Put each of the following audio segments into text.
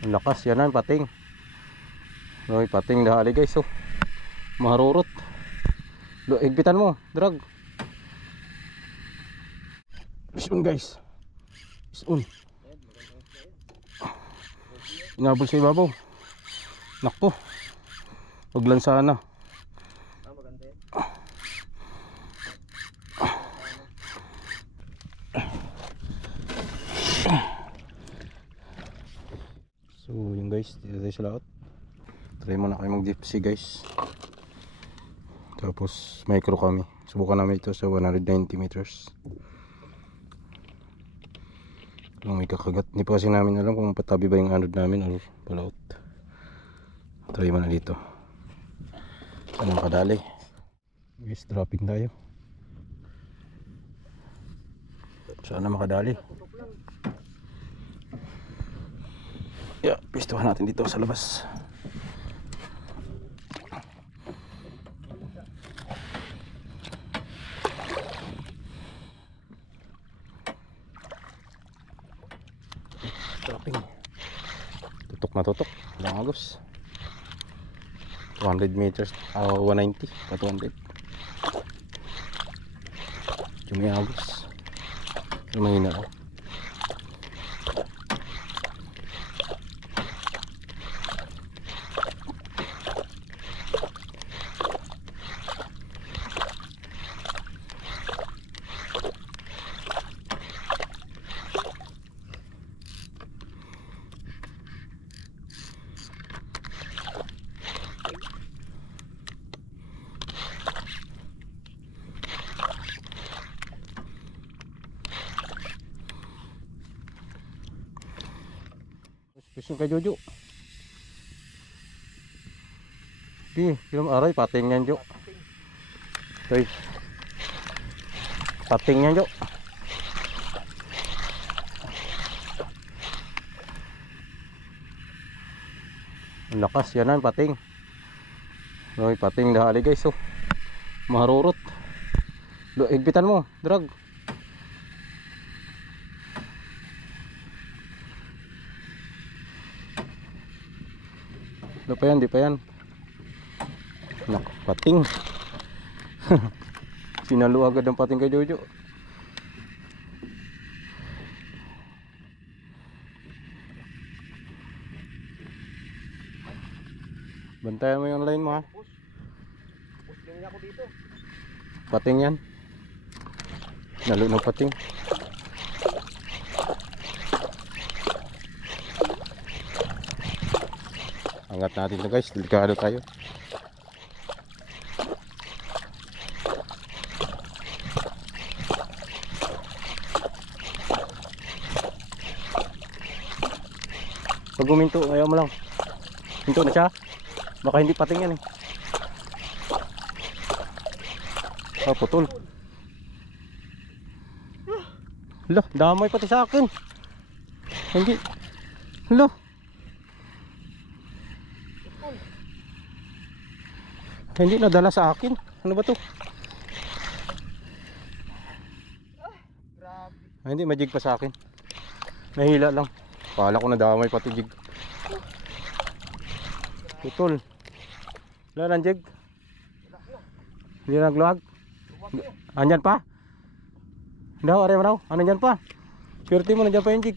Ang lakas yan, pating. Oy, pating dahali guys. Oh, maharurot. Higpitan mo, drag. Isun guys. Isun. Inabol sa ibabaw. Nakpo. Paglansa na. So yun guys, dito tayo sa laot. Try muna kayo mag gypsy guys. Tapos micro kami. Subukan namin ito sa 190 meters. Kung may kakagat. Hindi pa kasi namin alam kung patabi ba yung anod namin or palaot. Try muna dito. Saan ang kadali? Guys, dropping tayo. Sana makadali. Yeah, pistuhan natin dito sa labas. Dropping. Tutok na tutok. Lang agos. 200 meters. 190 pa 200. Agos. Pero mahina ako. Gusto ka Jojo. Di, film aray pating yan Jo. Hoy. Pating yan Jo. Ang lakas yan, pating. Hoy, pating dahali guys. Oh, maharurot. Higpitan mo, drag. Di pa yan. Nak, pating. Sinalo agad ang pating kay Jojo. Bantayan mo yung line mo ha. Push ako dito. Pating yan. Nalo ng pating. Angat natin ito guys, delikado tayo. Pag guminto, ayaw mo lang. Hinto na siya. Baka hindi pating yan eh. Putol. Hala, damay pati sa akin. Hindi. Hala. Hindi nadala sa akin. Ano ba to? Hindi, majig pa sa akin. Nahila lang. Pala ko nadamay pati jig. Putol. Wala lang jig. Hindi nagluwag. Andyan pa? Daw, are mo daw. Ano dyan pa? Swerte mo, nandyan pa yung jig.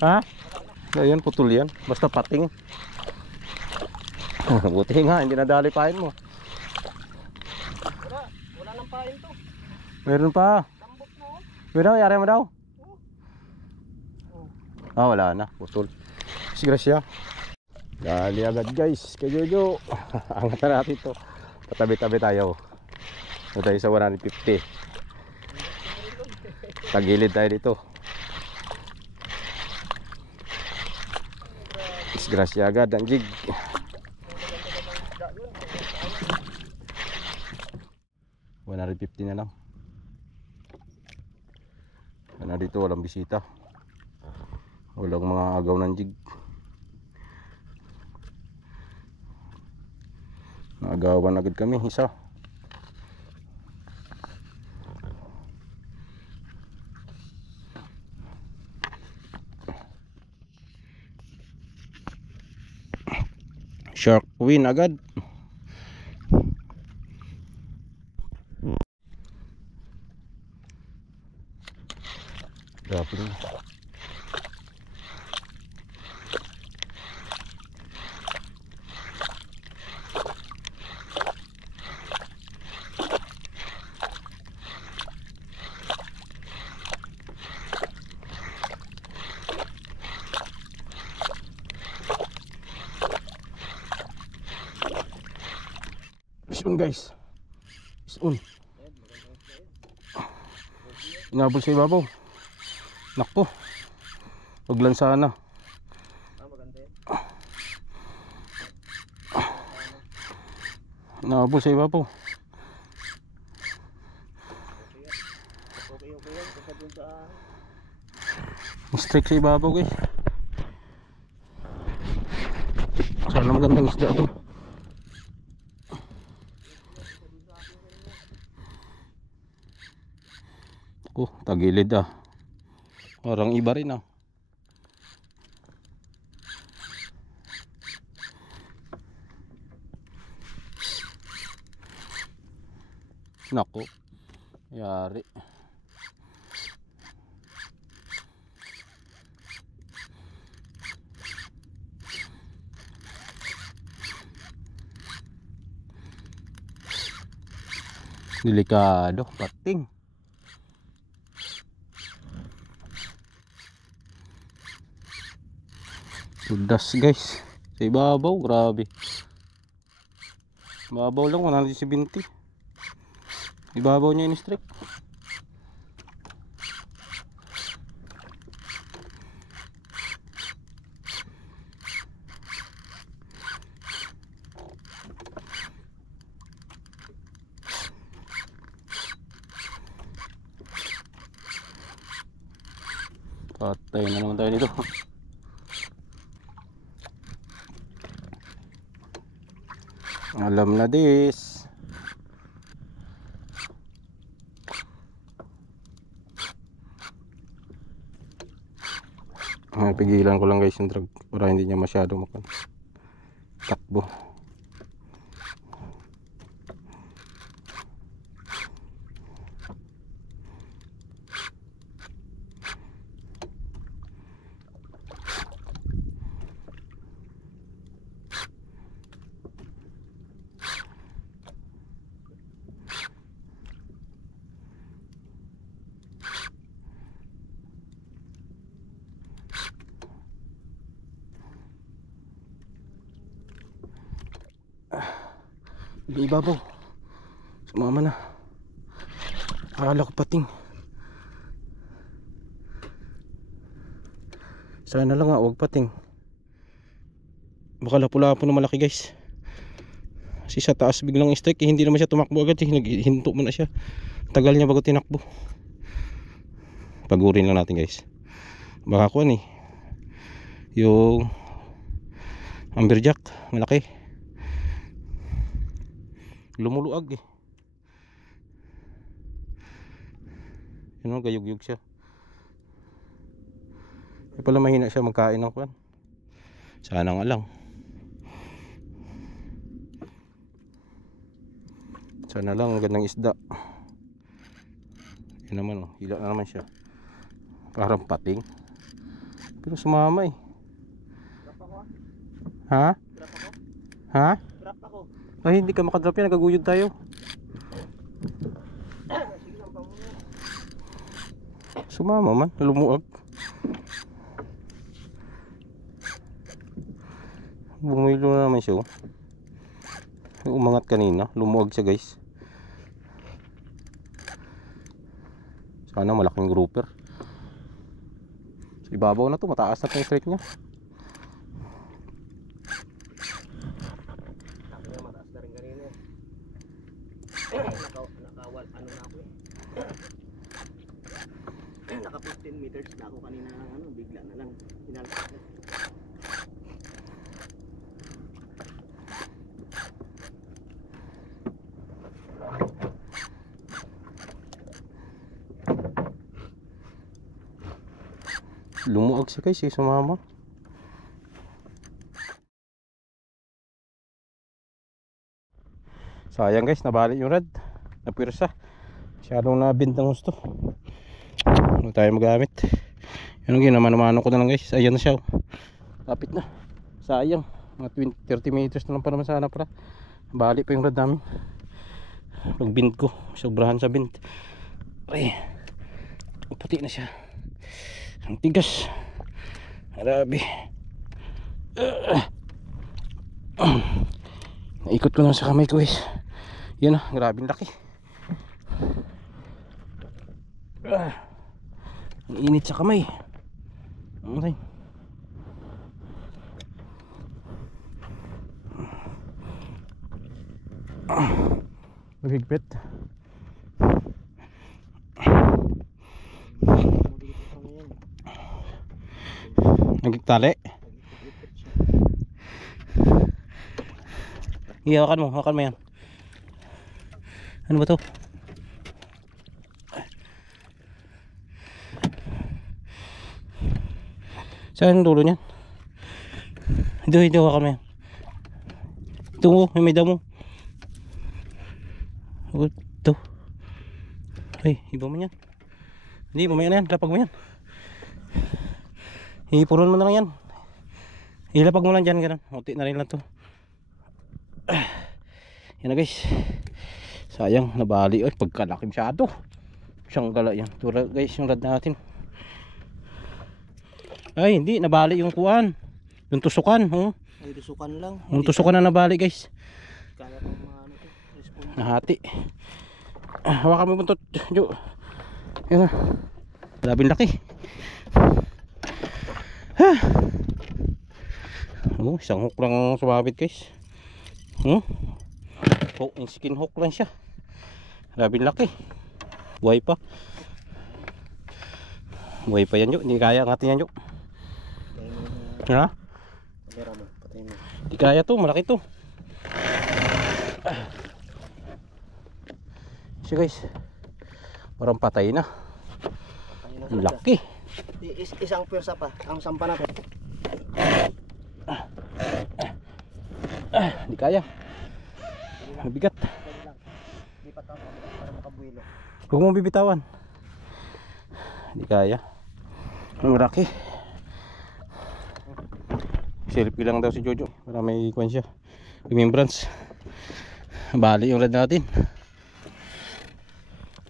Ha? Ayan, putol yan. Basta pating. Buti nga, hindi nadali pain mo. Wala nang pain to. Meron pa. Lambot mo. Meron, yari mo daw. Wala na, putol. Disgrasya. Dali agad guys, kay Jojo. Angat na natin to. Patabi-tabi tayo. Ito tayo sa 150. Tagilid tayo dito. Disgrasya agad ang jig. $150 na lang. Ano dito, walang bisita. Walang mga agaw ng jig. Naagawan agad kami, isa. Shark win agad. Grabe rin. Isun guys. Isun. Inabol sa ibabaw. Nakpo. Paglansa na. Inabol sa ibabaw. Strike sa ibabaw guys. Sana magandang isda to. Tagilid ah. Parang iba rin ah. Nako. Yari. Delikado, pating. Sudas guys. Sa ibabaw, grabe. Ibabaw lang, 170. Ibabaw niya in-strike. Patay na naman tayo dito. Alam na this. Pigilan ko lang guys yung drag para hindi niya masyado takbo. Ibabaw. Sumama na. Akala ko pating. Sana lang nga, huwag pating. Baka lapu-lapu na malaki guys. Kasi sa taas biglang strike, hindi naman siya tumakbo agad. Hinto mo na siya. Tagal niya bago tinakbo. Pagurin lang natin guys. Baka kuwan eh. Yung amberjack, malaki. Lumuluag eh. Yun o, gayug-yug siya. Kaya pala mahina siya magkain ng kwan. Sana nga lang. Sana lang magandang isda. Yun naman o, hila na naman siya. Parang pating. Pero sumama eh. Ha? Ha? Ay, hindi ka makadrop yan, nagaguyod tayo. Sumama man, lumuag. Bumilo na naman siya. Umangat kanina, lumuag siya guys. Sana malaking grouper. Sa ibabaw na to, mataas na itong strike niya. Naka 15 meters na ako kanina, bigla na lang hinalpak. Lumuag siya guys, sumama. Sayang guys, nabali yung rad. Napwersa. Masyadong nabint ng gusto. Ano tayo magamit? Yan ang ginaman-mano ko na lang guys. Ayan na siya. Lapit na. Sayang. Mga 30 meters na lang pa naman sana para. Bali pa yung rad namin. Pag bint ko. Sobrahan sa bint. Ay. Puti na siya. Ang tigas. Grabe. Naikot ko lang sa kamay ko guys. Yan na. Grabe laki. Ang init sa kamay. Okay. Maghigpit. Nagtali. Hawakan mo yan. Ano ba to? Saan ang dulo niyan? Ito, hawakan mo yan. Ito mo, may damo. Ito. Ay, iba mo yan. Hindi, mamaya na yan, lapag mo yan. Ipuron mo na lang yan. Ilapag mo lang dyan, ganun. Muti na rin lang to. Yan na guys. Sayang, nabali. Ay, pagkalaki masyado. Siyang gala yan. Tura guys, yung rad natin. Ay, hindi, nabali yung kuwan. Yung tusukan, oh. Ay, tusukan lang. Yung tusukan na nabali guys. Kaya pang mga ano to. Respond. Nahati. Hawakan mo buntot, Jo. Yan na. Labing laki. Oh, isang hook lang sumabit guys. Oh, skin hook lang siya. Labing laki. Buhay pa. Buhay pa yan, Jo. Hindi kaya angatin yan, Jo. Ha? Pagkara mo, patay mo. Hindi kaya to, malaki to. Siya guys. Parang patay na. Ang laki. Isang pwersa pa. Ang sampa natin. Hindi kaya. Mabigat. Hindi pa tama para makabuelo. Huwag mong bibitawan. Hindi kaya. Ang laki. Selfie lang daw si Jojo para may ikwan siya. Remembrance. Bali yung rad natin.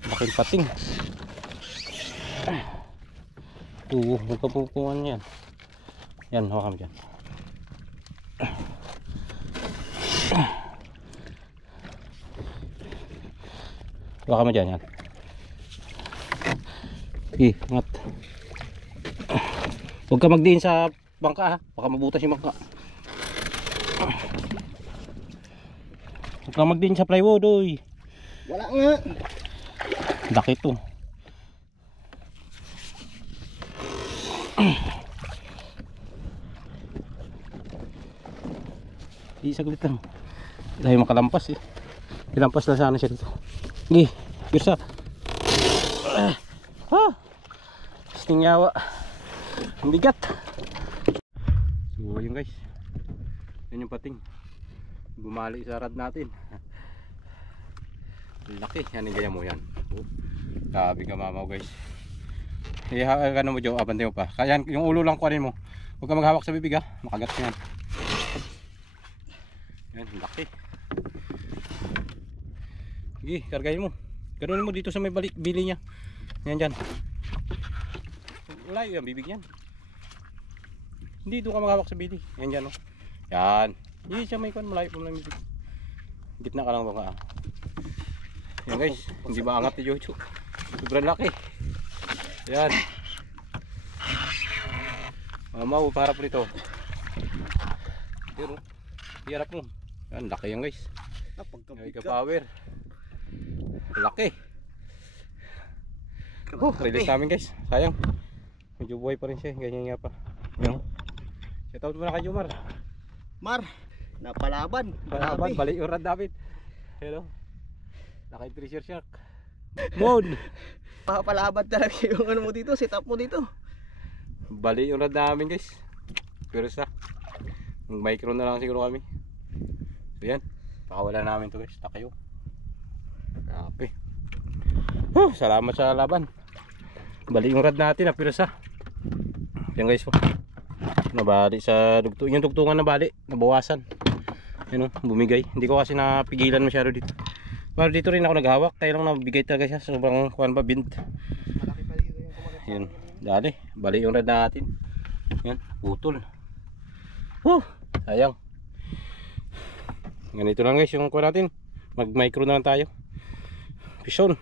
Laking pating. Magkapupuan yan. Yan, hawakan mo dyan. Hawakan mo dyan, yan. Sige, ingat. Huwag ka magdiin sa bangka ha, baka mabutas yung bangka. Huwag ka magdiin sa plywood, oy. Wala nga. Laki to. Di saglit lang. Dahil makalampas eh. Ilampas lang sana siya dito. Sige, pirsa. Stingyawa. Ang bigat. So yun guys. Yan yung pating. Bumali sa rad natin. Laki. Yan yung gaya mo yan. Grabe ka mamaw guys. Ano mo Jo, abante mo pa. Kaya yung ulo lang kuhanin mo. Huwag ka maghawak sa bibig ha. Makagat yan. Yan, laki. Sige, kargahin mo. Ganoon mo dito sa may bili niya. Yan dyan. Wala yung bibig yan. Hindi doon ka maghawak sa bili. Yan dyan, oh. Yan. Hindi siya may kwan. Malayo pa mo lang bibig. Gitna ka lang baka. Yan guys. Hindi ba angat ni Jojo? Sobrang laki. Yan. Mamaw, para po nito. Pero, hirap mo. Yan, laki yan guys. Yung power. Laki. Release namin guys. Sayang. Medyo buhay pa rin siya. Ganyan nga pa. Yan. Shoutout mo na kay Jomar. Mar, napalaban. Palaban, balik yung rad David. Hello. Laki treasure shark. Moon. Papalaban talaga yung ano mo dito, setup mo dito. Bali yung rad namin guys. Pero sa micro na lang siguro kami. So yan. Pakawala namin to guys, takayo. Grabe. Salamat sa laban. Bali yung rad natin, napirusa. Yan guys po. Nabali sa dugtong. Yung dugtungan na bali, nabawasan. Yan o, bumigay. Hindi ko kasi napigilan masyado dito. Pero dito rin ako naghawak, kaya lang nabigay talaga siya. Sobrang kuhan pa bint. Malaki pa dito yung kumagat. Yan, dali. Bali yung rad natin. Yan, putol. Sayang. Ganito lang guys yung kuha natin. Mag micro na lang tayo. Pison.